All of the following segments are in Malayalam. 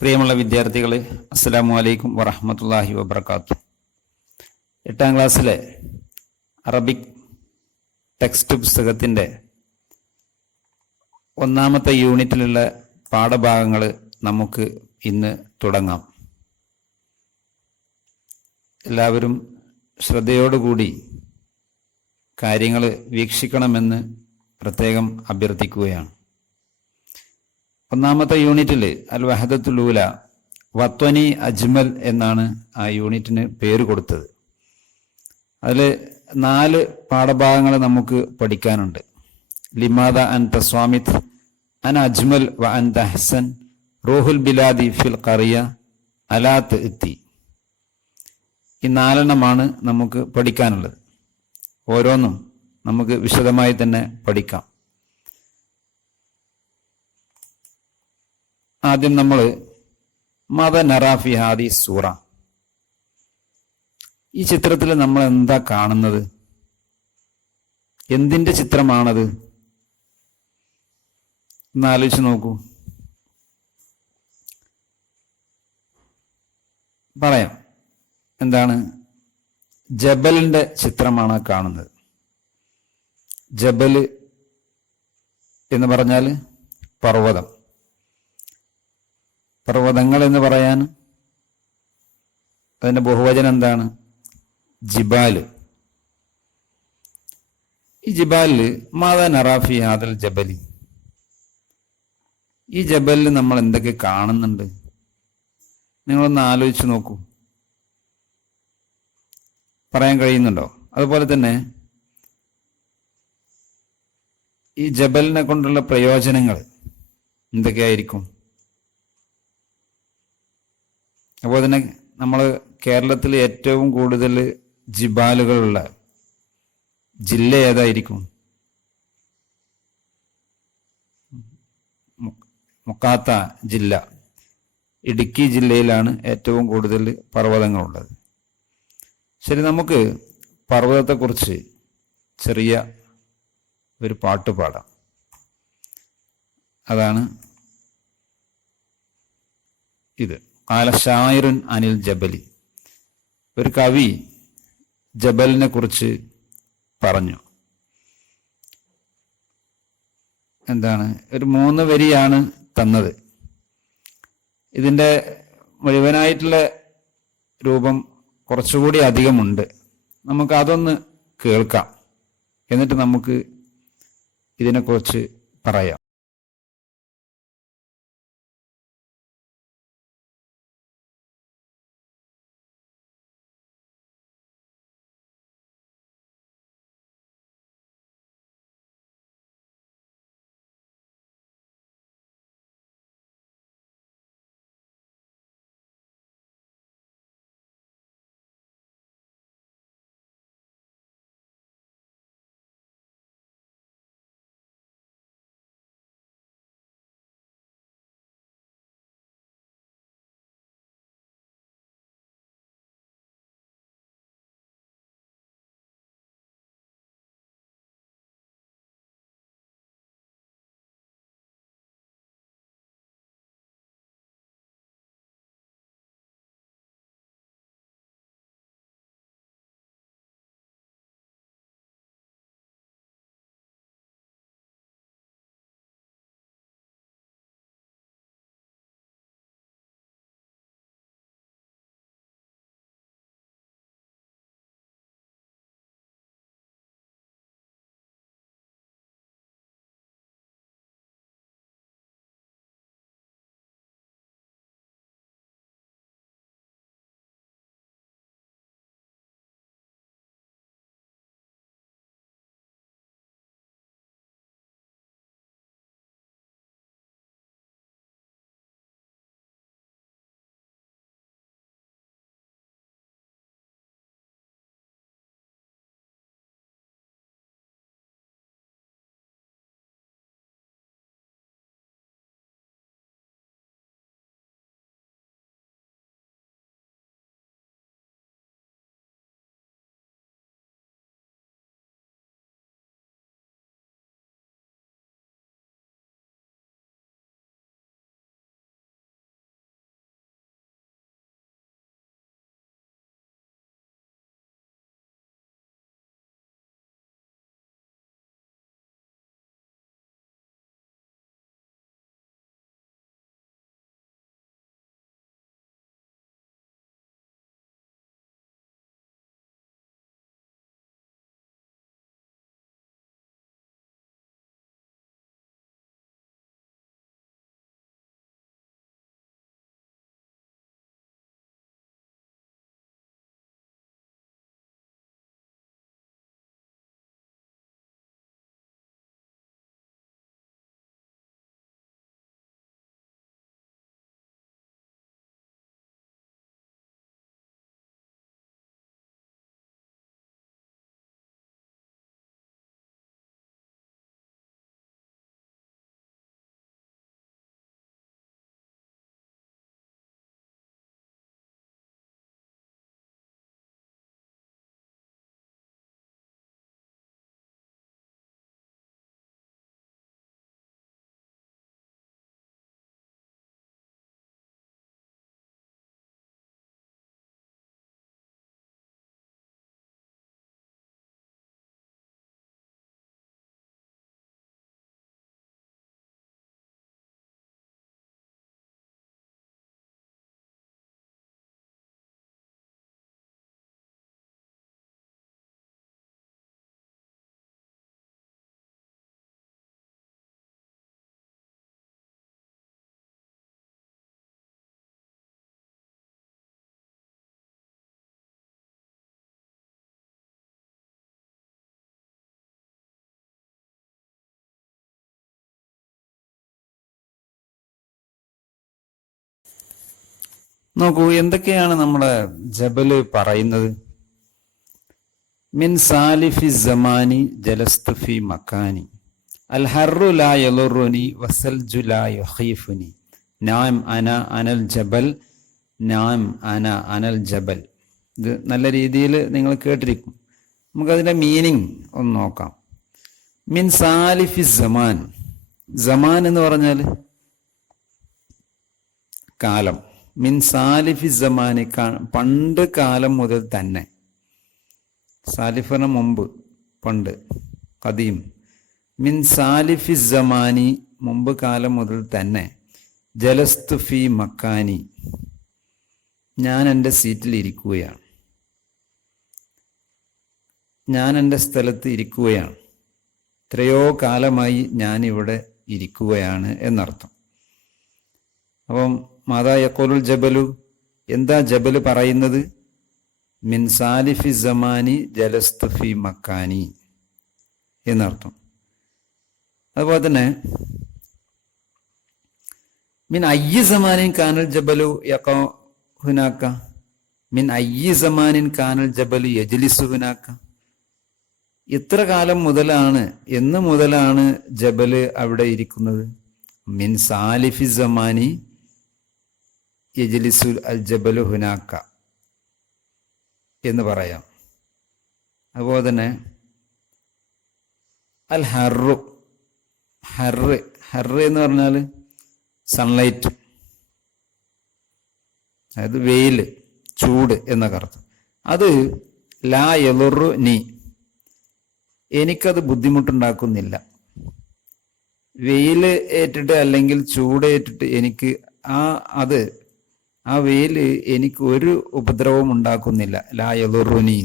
പ്രിയമുള്ള വിദ്യാർത്ഥികളെ, അസ്സലാമു അലൈക്കും വറഹ്മത്തുള്ളാഹി വബറകാതുഹു. 8ാം ക്ലാസ്സിലെ അറബിക് ടെക്സ്റ്റ് പുസ്തകത്തിൻ്റെ ഒന്നാമത്തെ യൂണിറ്റിലുള്ള പാഠഭാഗങ്ങൾ നമുക്ക് ഇന്ന് തുടങ്ങാം. എല്ലാവരും ശ്രദ്ധയോടുകൂടി കാര്യങ്ങൾ വീക്ഷിക്കണമെന്ന് പ്രത്യേകം അഭ്യർത്ഥിക്കുകയാണ്. ഒന്നാമത്തെ യൂണിറ്റിൽ അൽ വഹദത്തുൽ ഊല വത്വനി അജ്മൽ എന്നാണ് ആ യൂണിറ്റിന് പേര് കൊടുത്തത്. അതിൽ 4 പാഠഭാഗങ്ങൾ നമുക്ക് പഠിക്കാനുണ്ട്. ലിമാദ അൻത സ്വാമിത്, അൻ അജ്മൽ വ അൻത ഹസൻ, റൂഹുൽ ബിലാദി ഫിൽ ഖറിയ, അലാത്ത് എത്തി. ഈ 4 നമുക്ക് പഠിക്കാനുള്ളത്. ഓരോന്നും നമുക്ക് വിശദമായി തന്നെ പഠിക്കാം. ആദ്യം നമ്മൾ മദ നറാഫി ഹാദി സൂറ, ഈ ചിത്രത്തിൽ നമ്മൾ എന്താ കാണുന്നത്? എന്തിന്റെ ചിത്രമാണത്? ഒന്ന് ആലോചിച്ച് നോക്കൂ. പറയാം. എന്താണ്? ജബലിന്റെ ചിത്രമാണ് കാണുന്നത്. ജബല് എന്ന് പറഞ്ഞാൽ പർവ്വതം. പർവ്വതങ്ങൾ എന്ന് പറയാൻ അതിന്റെ ബഹുവചനം എന്താണ്? ജിബാല്. ഈ ജിബാലില് മാതാ നറാഫി ഹാദൽ ജബലി, ഈ ജബലിൽ നമ്മൾ എന്തൊക്കെ കാണുന്നുണ്ട്? നിങ്ങളൊന്ന് ആലോചിച്ച് നോക്കൂ. പറയാൻ കഴിയുന്നുണ്ടോ? അതുപോലെ തന്നെ ഈ ജബലിനെ കൊണ്ടുള്ള പ്രയോജനങ്ങൾ എന്തൊക്കെയായിരിക്കും? അതുപോലെ തന്നെ നമ്മൾ കേരളത്തിൽ ഏറ്റവും കൂടുതൽ ജിബാലുകളുള്ള ജില്ല ഏതായിരിക്കും? മുക്കാത്ത ജില്ല, ഇടുക്കി ജില്ലയിലാണ് ഏറ്റവും കൂടുതൽ പർവ്വതങ്ങളുള്ളത്. ശരി, നമുക്ക് പർവ്വതത്തെക്കുറിച്ച് ചെറിയ ഒരു പാട്ട് പാടാം. അതാണ് ഇത്. ഖാല ഷായിറുൻ അനിൽ ജബലി, ഒരു കവി ജബലിനെ കുറിച്ച് പറഞ്ഞു. എന്താണ്? ഒരു 3 വരിയാണ് തന്നത്. ഇതിൻ്റെ മുഴുവനായിട്ടുള്ള രൂപം കുറച്ചുകൂടി അധികമുണ്ട്. നമുക്ക് അതൊന്ന് കേൾക്കാം, എന്നിട്ട് നമുക്ക് ഇതിനെക്കുറിച്ച് പറയാം. നോക്കൂ, എന്തൊക്കെയാണ് നമ്മുടെ ജബല് പറയുന്നത്. മിൻ സാലിഫി സമാനി ജലസ്തു ഫി മക്കാനി അൽ ഹർറു ലാ യളുറുനി വസൽജു ലാ യുഖീഫുനി നാം അനൽ ജബൽ നാം അനൽ ജബൽ. ഇത് നല്ല രീതിയിൽ നിങ്ങൾ കേട്ടിരിക്കും. നമുക്കതിൻ്റെ മീനിങ് ഒന്ന് നോക്കാം. മിൻ സാലിഫി സമാൻ. സമാൻ എന്ന് പറഞ്ഞാൽ കാലം. മിൻ സാലിഫി സമാനി, പണ്ട് കാലം മുതൽ തന്നെ. സാലിഫിന് മുമ്പ്, പണ്ട്, ഖദീം. മിൻ സാലിഫി സമാനി, മുമ്പ് കാലം മുതൽ തന്നെ. ജലസ്തു ഫി മക്കാനി, ഞാൻ എൻ്റെ സീറ്റിൽ ഇരിക്കുകയാണ്, ഞാൻ എൻ്റെ സ്ഥലത്ത് ഇരിക്കുകയാണ്. എത്രയോ കാലമായി ഞാനിവിടെ ഇരിക്കുകയാണ് എന്നർത്ഥം. അപ്പം മാതാ യഖൂലുൽ ജബലു, എന്താ ജബല് പറയുന്നത്? മിൻ സാലിഫി സമാനി ജലസ്തു ഫി മക്കാനി എന്നർത്ഥം. അതുപോലെ തന്നെ മിൻ അയ്യി സമാനിൻ കാനൽ ജബലു യഖഉ ഹുനാക, മിൻ അയ്യി സമാനിൻ കാനൽ ജബലു യജ്ലിസു ഹുനാക. എത്ര കാലം മുതലാണ്, എന്ന് മുതലാണ് ജബല് അവിടെ ഇരിക്കുന്നത്? മിൻ സാലിഫി സമാനി യജ്ലിസു അൽ ജബലു ഹുനാക എന്ന് പറയാം. അതുപോലെ തന്നെ അൽ ഹർറു, ഹർറ് എന്ന് പറഞ്ഞാൽ സൺലൈറ്റ്, അതായത് വെയിൽ, ചൂട് എന്നൊക്കെ അർത്ഥം. അത് ലാ യളുറു നീ, എനിക്കത് ബുദ്ധിമുട്ടുണ്ടാക്കുന്നില്ല. വെയിൽ ഏറ്റിട്ട് അല്ലെങ്കിൽ ചൂട് ഏറ്റിട്ട് എനിക്ക് ആ വെയിൽ എനിക്ക് ഒരു ഉപദ്രവവും ഉണ്ടാക്കുന്നില്ല. ലാ യളുറുനി,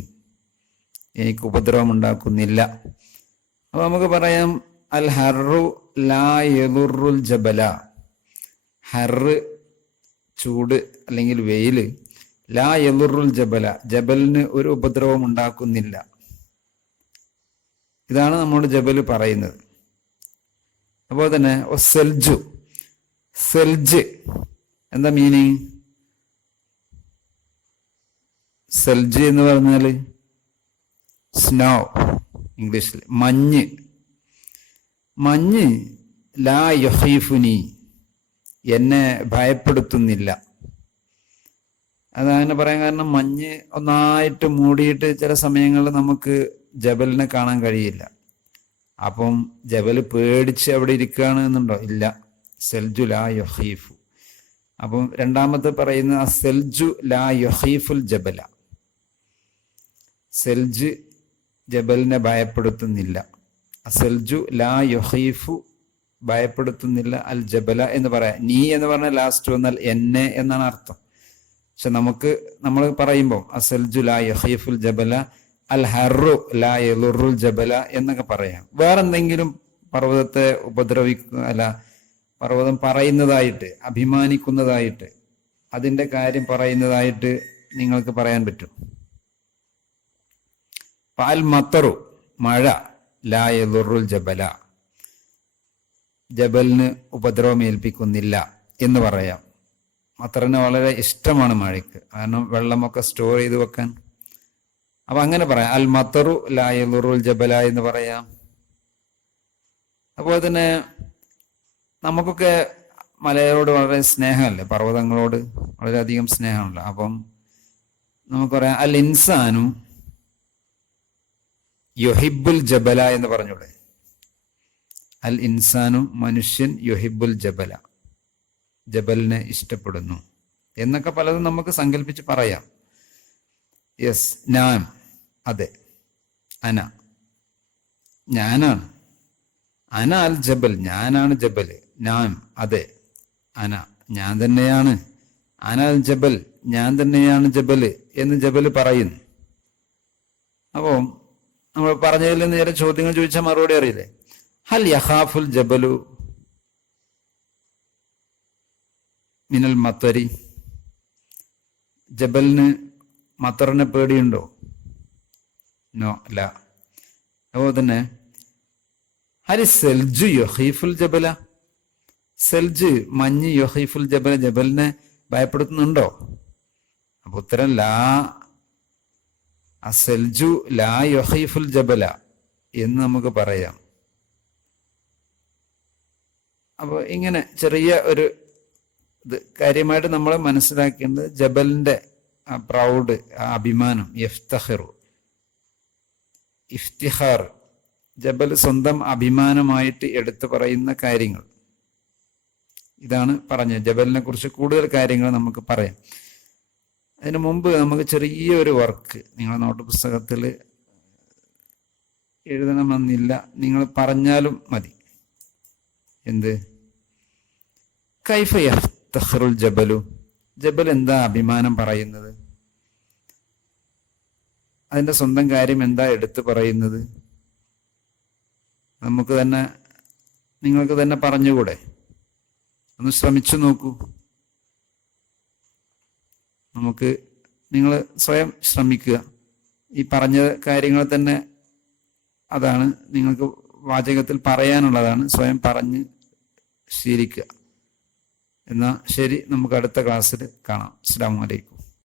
എനിക്ക് ഉപദ്രവം ഉണ്ടാക്കുന്നില്ല. അപ്പൊ നമുക്ക് പറയാം അൽ ഹർറു ലാ യളുറുൽ ജബല. ഹർറ്, ചൂട് അല്ലെങ്കിൽ വെയില്, ലാ യളുറുൽ ജബല, ജബലിന് ഒരു ഉപദ്രവം ഉണ്ടാക്കുന്നില്ല. ഇതാണ് നമ്മുടെ ജബല് പറയുന്നത്. അതുപോലെ തന്നെ സെൽജു, സെൽജ് എന്താ മീനിങ്? സെൽജ് എന്ന് പറഞ്ഞാൽ സ്നോ, ഇംഗ്ലീഷിൽ മഞ്ഞ്. മഞ്ഞ് ലാ യുഖീഫുനി, എന്നെ ഭയപ്പെടുത്തുന്നില്ല. അതങ്ങനെ പറയാൻ കാരണം മഞ്ഞ് ഒന്നായിട്ട് മൂടിയിട്ട് ചില സമയങ്ങളിൽ നമുക്ക് ജബലിനെ കാണാൻ കഴിയില്ല. അപ്പം ജബല് പേടിച്ച് അവിടെ ഇരിക്കുകയാണ് എന്നുണ്ടോ? ഇല്ല. സെൽജു ലാ യുഖീഫു. അപ്പം രണ്ടാമത്തെ പറയുന്ന സെൽജു ലാ യുഖീഫുൽ ജബല, സെൽജ് ജബലിനെ ഭയപ്പെടുത്തുന്നില്ല. സെൽജു ലാ യുഖീഫു, ഭയപ്പെടുത്തുന്നില്ല അൽ ജബല എന്ന് പറയാം. നീ എന്ന് പറഞ്ഞാൽ ലാസ്റ്റ് വന്നാൽ എന്നെ എന്നാണ് അർത്ഥം. പക്ഷെ നമ്മൾ പറയുമ്പോൾ അസൽജു ലാ യുഖീഫുൽ ജബല, അൽ ഹർറു ലാ യളുറുൽ ജബല എന്നൊക്കെ പറയാം. വേറെന്തെങ്കിലും പർവ്വതത്തെ പർവ്വതം പറയുന്നതായിട്ട്, അഭിമാനിക്കുന്നതായിട്ട്, അതിൻ്റെ കാര്യം പറയുന്നതായിട്ട് നിങ്ങൾക്ക് പറയാൻ പറ്റും. അൽ മത്തറു, മഴ, ലാ യളുറുൽ ജബല, ജബലിന് ഉപദ്രവം ഏൽപ്പിക്കുന്നില്ല എന്ന് പറയാം. മത്തറിന് വളരെ ഇഷ്ടമാണ് മഴയ്ക്ക്, കാരണം വെള്ളമൊക്കെ സ്റ്റോർ ചെയ്ത് വെക്കാൻ. അപ്പൊ അങ്ങനെ പറയാം, അൽ മത്തറു ലാ യളുറുൽ ജബല എന്ന് പറയാം. അതുപോലെ തന്നെ നമുക്കൊക്കെ മലയോട് വളരെ സ്നേഹമല്ലേ, പർവ്വതങ്ങളോട് വളരെയധികം സ്നേഹമല്ല. അപ്പം നമുക്ക് പറയാം അൽ ഇൻസാനു യുഹിബുൽ ജബല എന്ന് പറഞ്ഞൂടെ? അൽ ഇൻസാനു, മനുഷ്യൻ, യുഹിബുൽ ജബല, ജബലിനെ ഇഷ്ടപ്പെടുന്നു എന്നൊക്കെ പലതും നമുക്ക് സങ്കല്പിച്ച് പറയാം. യെസ്, ഞാൻ, അതെ, അന, ഞാനാണ്. അന അൽ ജബൽ, ഞാനാണ് ജബല്. ഞാൻ, അതെ, അന, ഞാൻ തന്നെയാണ്. അന അൽ ജബൽ, ഞാൻ തന്നെയാണ് ജബല് എന്ന് ജബല് പറയുന്നു. അപ്പോൾ നമ്മൾ പറഞ്ഞതിൽ നിന്ന് ചില ചോദ്യങ്ങൾ ചോദിച്ചാൽ മറുപടി അറിയില്ലേ? ഹൽ യഖാഫുൽ ജബലു മിനൽ മത്തരി, ജബലിന് മത്തറിനെ പേടിയുണ്ടോ? നോ, അല്ല. അതുപോലെ തന്നെ ഹൽ സെൽജു യുഖീഫുൽ ജബല, സെൽജ്, മഞ്ഞ്, യുഖീഫുൽ ജബല, ജബലിനെ ഭയപ്പെടുത്തുന്നുണ്ടോ? അപ്പൊ ഉത്തരം ലാ അസൽജു ലാ യുഖീഫുൽ ജബല എന്ന് നമുക്ക് പറയാം. അപ്പോൾ ഇങ്ങനെ ചെറിയ ഒരു ഇത് കാര്യമായിട്ട് നമ്മൾ മനസ്സിലാക്കേണ്ടത് ജബലിന്റെ ആ പ്രൗഡ്, ആ അഭിമാനം, ഇഫ്തിഖാർ, ജബൽ സ്വന്തം അഭിമാനമായിട്ട് എടുത്തു പറയുന്ന കാര്യങ്ങൾ, ഇതാണ് പറഞ്ഞത്. ജബലിനെ കുറിച്ച് കൂടുതൽ കാര്യങ്ങൾ നമുക്ക് പറയാം. അതിനു മുമ്പ് നമുക്ക് ചെറിയൊരു വർക്ക് നിങ്ങളുടെ നോട്ട് പുസ്തകത്തിൽ എഴുതണമെന്നില്ല, നിങ്ങൾ പറഞ്ഞാലും മതി. എന്ത്? കൈഫ യഫ്തഖറുൽ ജബലു, ജബൽ എന്താ അഭിമാനം പറയുന്നത്? അതിന്റെ സ്വന്തം കാര്യം എന്താ എടുത്തു പറയുന്നത്? നമുക്ക് തന്നെ, നിങ്ങൾക്ക് തന്നെ പറഞ്ഞുകൂടെ? ഒന്ന് ശ്രമിച്ചു നോക്കൂ. നിങ്ങൾ സ്വയം ശ്രമിക്കുക. ഈ പറഞ്ഞ കാര്യങ്ങൾ തന്നെ അതാണ് നിങ്ങൾക്ക് വാചകത്തിൽ പറയാനുള്ളതാണ്, സ്വയം പറഞ്ഞ് ശീലിക്കുക. എന്നാൽ ശരി, നമുക്ക് അടുത്ത ക്ലാസ്സിൽ കാണാം. അസ്സലാമു അലൈക്കും.